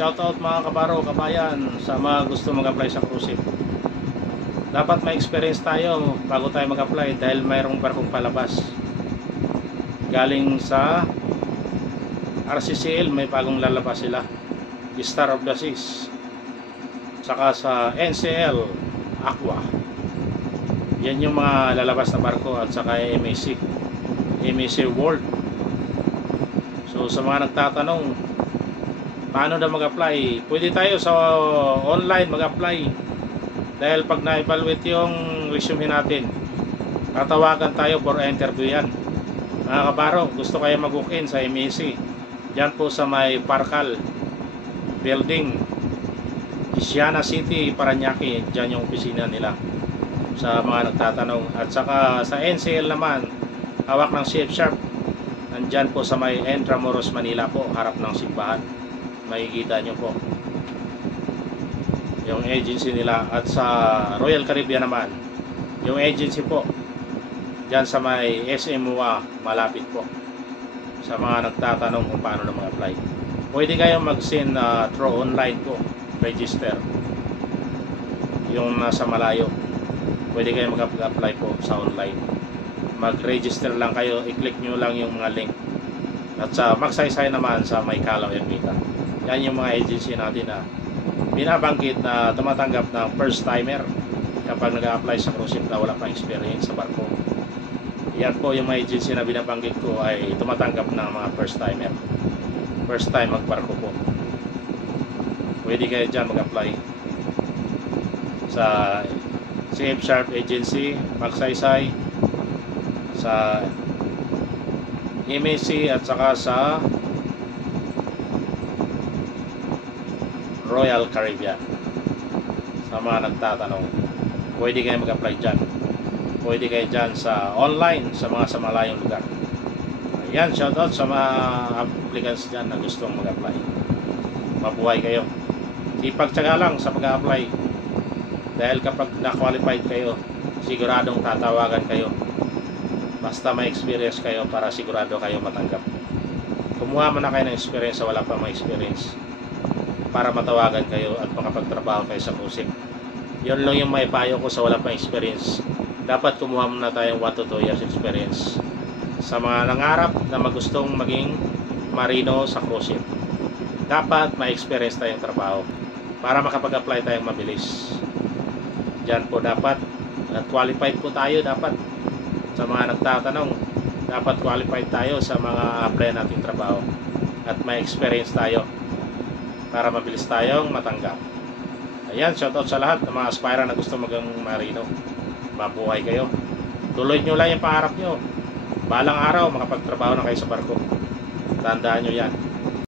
Shoutout mga kabaro, kabayan, sa mga gusto mag-apply sa cruise ship. Dapat may experience tayo bago tayo mag-apply dahil mayroong barkong palabas. Galing sa RCCL, may bagong lalabas sila, Star of the Seas. Saka sa NCL, Aqua. Yan yung mga lalabas na barko, at saka MAC World. So sa mga nagtatanong paano na mag-apply, pwede tayo sa online mag-apply, dahil pag na-evaluate yung resume natin, tatawagan tayo for interview yan. Mga kabaro, gusto kayo mag-book in sa MAC, dyan po sa may Parcal Building, Isiana City, Paranaque. Dyan yung opisina nila sa mga nagtatanong. At saka sa NCL naman, hawak ng Safe Sharp, nandyan po sa may Intramuros, Manila po, harap ng simbahan. Makikita nyo po yung agency nila. At sa Royal Caribbean naman, yung agency po dyan sa may SMUA, malapit po. Sa mga nagtatanong kung paano na mag-apply, pwede kayong mag-send through online po, register. Yung nasa malayo, pwede kayong mag-apply po sa online. Mag-register lang kayo, i-click nyo lang yung mga link. At sa Magsaysay naman sa may Calao, Ermita, yan yung mga agency natin na binabanggit na tumatanggap ng first timer kapag nag-apply sa cruise ship na wala pang experience sa barko. Yan po yung mga agency na binabanggit ko ay tumatanggap ng mga first timer, first time magbarko po. Pwede kayo dyan mag-apply sa Safe Sharp Agency, Magsaysay, sa MAC, at saka sa Royal Caribbean. Sa mga nagtatanong, pwede kayo mag-apply dyan. Pwede kayo dyan sa online, sa mga malayong lugar. Ayan, shoutout sa mga applicants dyan na gustong mag-apply. Mabuhay kayo. Ipagtsaga lang sa pag-apply, dahil kapag na-qualified kayo, siguradong tatawagan kayo. Basta may experience kayo, para sigurado kayo matanggap. Kumuha mo na kayo ng experience sa wala pa may experience, para matawagan kayo at makapagtrabaho kayo sa cruise ship. Yun lang yung may payo ko sa wala pang experience. Dapat kumuha muna tayong 1 to 2 years experience. Sa mga nangarap na magustong maging marino sa cruise ship, dapat may experience tayong trabaho para makapag-apply tayong mabilis. Diyan po dapat, at qualified po tayo dapat. Sa mga nagtatanong, dapat qualified tayo sa mga apply nating trabaho at may experience tayo para mabilis tayong matanggap. Ayan, shoutout sa lahat ng mga aspirant na gusto maging marino. Mabuhay kayo. Tuloy nyo lang yung pangarap nyo. Balang araw, makapagtrabaho na kayo sa barko. Tandaan nyo yan.